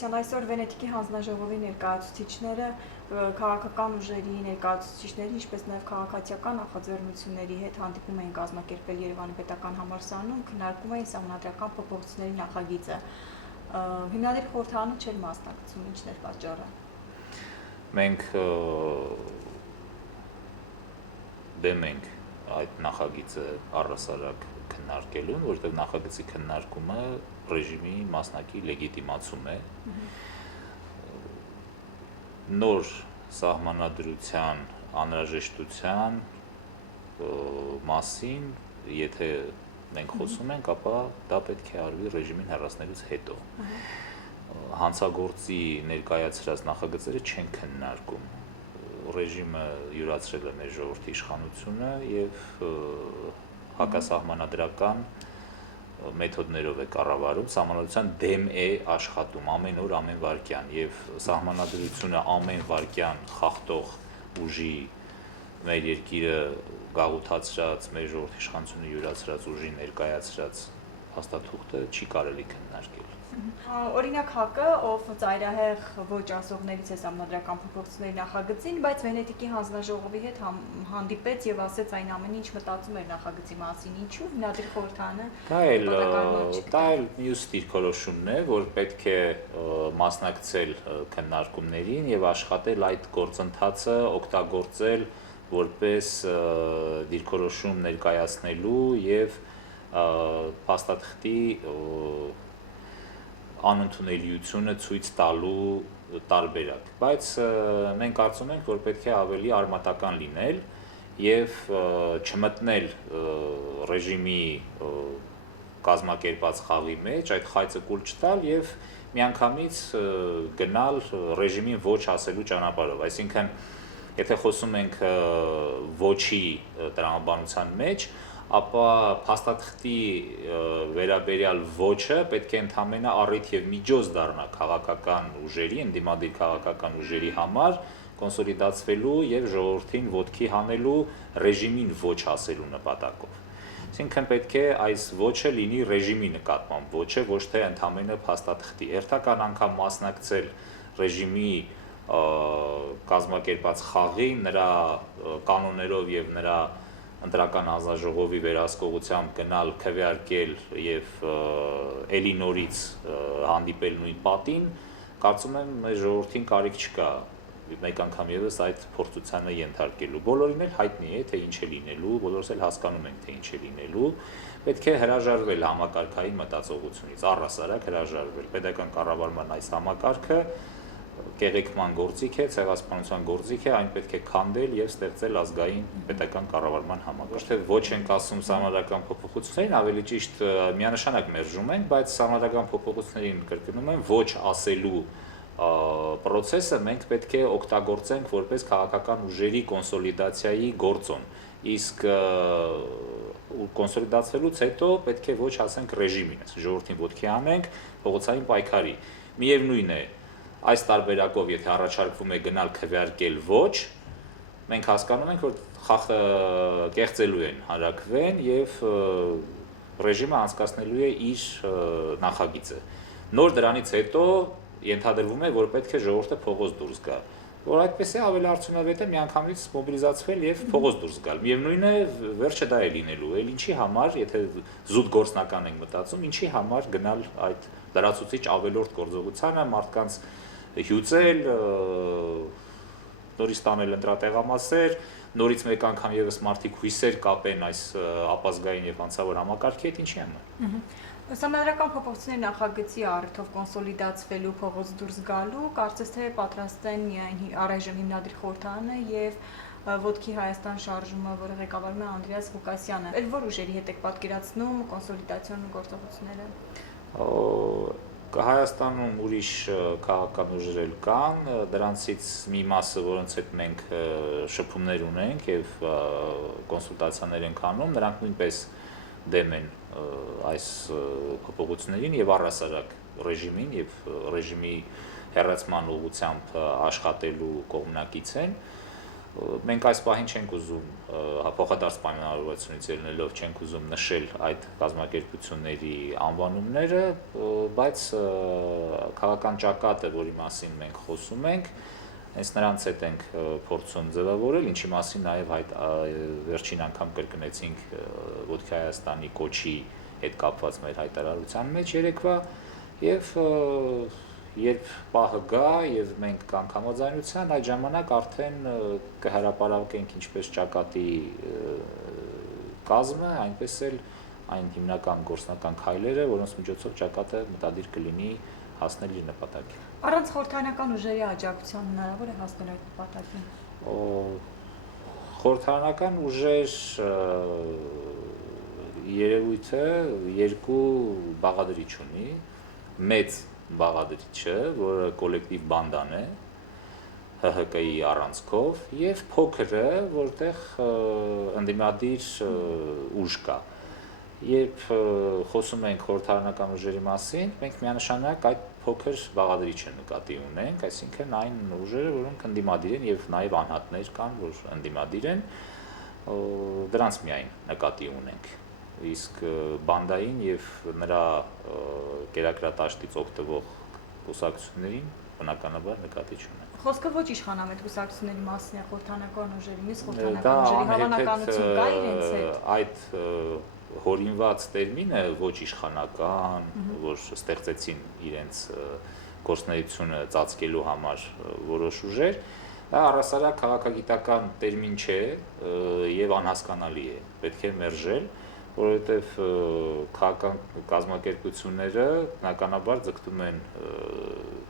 Պողոսյան, այսօր Վենետիկի հանձնաժողովի ներկայացուցիչները քաղաքական ուժերի ներկայացուցիչների, ինչպես նաև քաղաքացիական նախաձեռնությունների հետ հանդիպում էին կազմակերպել Երևանի պետական համալսարանում, քննարկում էին սահմանադրական փոփոխությունների նախագիծը։ Հիմնադիր խորհրդարանը չէր մասնակցում, ինչն էր պատճառը։ Մենք դեմ ենք այդ նախագիծը առհասարակ քննարկելուն, որովհետև նախագծի քննարկումը ռեժիմի մասնակի լեգիտիմացում է։ Նոր սահմանադրության անհրաժեշտության մասին, եթե մենք խոսում ենք, ապա դա պետք է արվի ռեժիմին հեռացնելուց հետո։ Հանցագործի ներկայացրած նախագծերը չեն քննարկում։ Ռեժիմը յուրացրել է մեր ժողովրդի իշխանությունը եւ հակասահմանադրական մեթոդներով է կառավարում, սահմանադրության դեմ է աշխատում ամեն օր, ամեն վայրկյան եւ սահմանադրությունը ամեն վայրկյան խախտող ուժի մեր երկիրը գաղութացրած, մեր ժողովրդի իշխանությունը յուրացրած ուժի ներկայացրած հաստատուղթը չի կարելի քննարկել։ Օրինակ ՀԱԿ-ը, ով ծայրահեղ ոչ ասողներից է սահմանադրական փոփոխությունների նախագծին, բայց Վենետիկի հանձնաժողովի հետ հանդիպեց եւ ասեց այն ամենը, ինչ մտածում էր նախագծի մասին, ինչու հիմնադիր խորհրդարանը դա էլ մյուս դիրքորոշումն է, որ պետք է մասնակցել քննարկումներին եւ աշխատել այդ գործընթացը օգտագործել որպես դիրքորոշում ներկայացնելու եւ փաստաթղթի անընդունելիությունը ցույց տալու տարբերակ, բայց մենք կարծում ենք, որ պետք է ավելի արմատական լինել եւ չմտնել ռեժիմի կազմակերպած խաղի մեջ, այդ խայծը կուլ չտալ եւ միանգամից գնալ ռեժիմին ոչ ասելու ճանապարհով, այսինքն եթե խոսում ենք ոչի տրամաբանության մեջ, ապա փաստաթղթի վերաբերյալ ոչը պետք է ընդհանրապես առիթ եւ միջոց դառնա քաղաքական ուժերի, ընդդիմադիր քաղաքական ուժերի համար կոնսոլիդացվելու եւ ժողովրդին ոտքի հանելու ռեժիմին ոչ ասելու նպատակով։ Այսինքն պետք է այս ոչը լինի ռեժիմի նկատմամբ ոչը, ոչ թե ընդհանրապես փաստաթղթի։ Հերթական անգամ մասնակցել ռեժիմի կազմակերպած խաղին, նրա կանոններով եւ նրա ընտրական հանձնաժողովի վերահսկողությամբ գնալ քվեարկել եւ էլի նորից հանդիպել նույն պատին, կարծում եմ մեր ժողովրդին կարիք չկա մեկ անգամ եւս այդ փորձությանը ենթարկելու։ Բոլորին էլ հայտնի է, թե ինչ է լինելու, բոլորս էլ հասկանում ենք, թե ինչ է լինելու։ Պետք է հրաժարվել համակարգային մտածողությունից, առհասարակ հրաժարվել։ Պետական կառավարման այս համակարգը կեղեքման գործիք է, ցեղասպանության գործիք է, այն պետք է քանդել եւ ստեղծել ազգային պետական կառավարման համակարգ։ Ոչ թե ոչ ենք ասում սահմանադրական փոփոխություններին, ավելի ճիշտ միանշանակ մերժում ենք, բայց սահմանադրական փոփոխություններին կրկնում եմ, ոչ ասելու process-ը մենք պետք է օգտագործենք որպես քաղաքական ուժերի կոնսոլիդացիայի գործոն։ Իսկ կոնսոլիդացվելուց հետո պետք է ոչ ասենք ռեժիմին, ժողովրդին ոտքի անենք, փողոցային պայքարի։ Միևնույն է, այս տարբերակով եթե առաջարկվում է գնալ քվեարկել ոչ, մենք հասկանում ենք, որ խաղը կեղծելու են հանրաքվեն եւ ռեժիմը անցկացնելու է իր նախագիծը։ Նոր դրանից հետո ենթադրվում է, որ պետք է ժողովուրդը փողոց դուրս գա, որ այդպես է ավելի արդյունավետ է միանգամից մոբիլիզացվել եւ փողոց դուրս գալ։ Միևնույն է, վերջը դա է լինելու, էլ ինչի համար, եթե զուտ գործնական ենք մտածում, ինչի համար գնալ այդ լրացուցիչ ավելորդ գործողությանը, մարդկանց հյուծել, նորից տանել ընտրատեղամասեր, նորից մեկ անգամ եւս մարդիկ հույսեր կապեն այս ապազգային եւ անցավոր համակարգի հետ, ինչի համար։ Սահմանադրական փոփոխությունների նախագծի առիթով կոնսոլիդացվելու փողոց դուրս գալու, կարծես թե պատրաստ են միայն առայժմ հիմնադիր խորհրդարանը եւ Ոտքի Հայաստան շարժումը, որը ղեկավարում է Անդրեաս Ղուկասյանը։ Էլ որ ուժերի հետ եք պատկերացնում կոնսոլիդացիոն գործողությունները։ Հայաստանում ուրիշ քաղաքական ուժեր կան, դրանցից մի մասը, որոնց հետ մենք շփումներ ունենք եւ կոնսուլտացիաներ ենք անում, նրանք նույնպես դեմ են այս փոփոխություններին եւ առհասարակ ռեժիմին եւ ռեժիմի հեռացման ուղղությամբ աշխատելու կողմնակից են։ Մենք այս պահին չենք ուզում փոխադարձ պայմանավորվածությունից ելնելով չենք ուզում նշել այդ կազմակերպությունների անվանումները, բայց քաղաքական ճակատը, որի մասին մենք խոսում ենք, հենց նրանց հետ ենք փորձում ձևավորել, ինչի մասին նաև վերջին անգամ կրկնեցինք Ոտքի Հայաստանի կոչի հետ կապված մեր հայտարարության մեջ երեկվա, եւ երբ պահը գա եւ մենք կանք համաձայնության, այդ ժամանակ արդեն կհրապարակենք ինչպես ճակատի կազմը, այնպես էլ այն հիմնական գործնական քայլերը, որոնց միջոցով ճակատը մտադիր կլինի հասնել իր նպատակին։ Առանց խորհրդարանական ուժերի աջակցության հնարավոր է հասնել այդ նպատակին։ Խորհրդարանական ուժեր երևույթը երկու բաղադրիչ ունի, մեծ բաղադրիչը, որը կոլեկտիվ բանդան է ՀՀԿ-ի առանցքով, եւ փոքրը, որտեղ ընդդիմադիր ուժ կա։ Երբ խոսում ենք խորհրդարանական ուժերի մասին, մենք միանշանակ այդ փոքր բաղադրիչը նկատի ունենք, այսինքն այն ուժերը, որոնք ընդդիմադիր են եւ նաեւ անհատներ կան, որ ընդդիմադիր են, դրանց միայն նկատի ունենք։ Իսկ բանդային եւ նրա կերակրատաշտից օգտվող կուսակցություններին բնականաբար նկատի չունենք։ Խոսքը ոչ իշխանամետ կուսակցությունների մասին է, խորհրդարանական ուժերի, մյուս խորհրդարանական ուժերի հավանականություն կա իրենց հետ։ Այդ հորինված տերմինը ոչ իշխանական, որ ստեղծեցին իրենց գործունեությունը ծածկելու համար որոշ ուժեր, դա առհասարակ քաղաքագիտական տերմին չէ եւ անհասկանալի է։ Պետք է մերժել, որովհետեւ քաղաքական կազմակերպությունները բնականաբար ձգտում են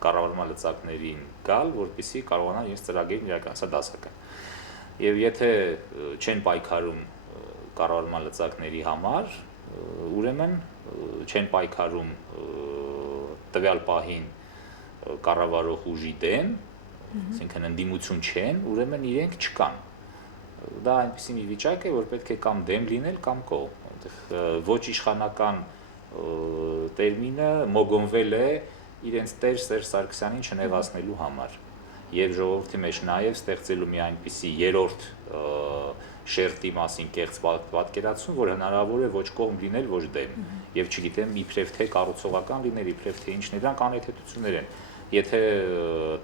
կառավարման լծակներին գալ, որպեսզի կարողանան իրենց ծրագրերն իրականացնել դասական։ Եվ եթե չեն պայքարում կառավարման լծակների համար, ուրեմն չեն պայքարում տվյալ պահին կառավարող ուժի դեմ, այսինքն ընդդիմություն չեն, ուրեմն իրենք չկան։ Դա այնպիսի մի վիճակ է, որ պետք է կամ դեմ լինել, կամ կողմ։ Ոչ իշխանական տերմինը մոգոնվել է իրենց տեր Սերժ Սարգսյանին չնեղացնելու համար եւ ժողովրդի մեջ նաեւ ստեղծելու մի այնպիսի երրորդ շերտի մասին կեղծ պատկերացում, որ հնարավոր է ոչ կողմ լինել, ոչ դեմ, եւ չգիտեմ իբրև թե կառուցողական լինել, իբրև թե ինչն է, դրանք անհեթեթություններ են։ Եթե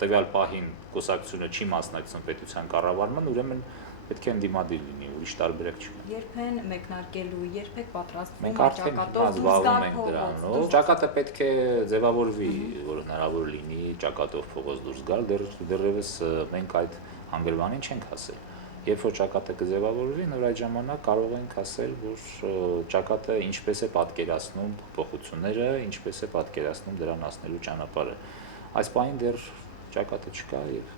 տվյալ պահին կուսակցությունը չի մասնակցում պետության կառավարման, ուրեմն պետք է ընդդիմադիր լինի, ուրիշ տարբերակ չկա։ Երբ են մեկնարկելու, երբ եք պատրաստվում Մենք արդեն զբաղվում ենք դրանով։ Ճակատը պետք է ձևավորվի, որ հնարավոր լինի ճակատով փողոց դուրս գալ, դեռևս մենք այդ հանգրվանին չենք հասել։ Երբ որ ճակատը կձևավորվի, նոր այդ ժամանակ կարող ենք ասել, որ ճակատը ինչպես է պատկերացնում փոփոխությունները, ինչպես է պատկերացնում դրան հասնելու ճանապարհը։ Այս պահին դեռ ճակատը չկա եւ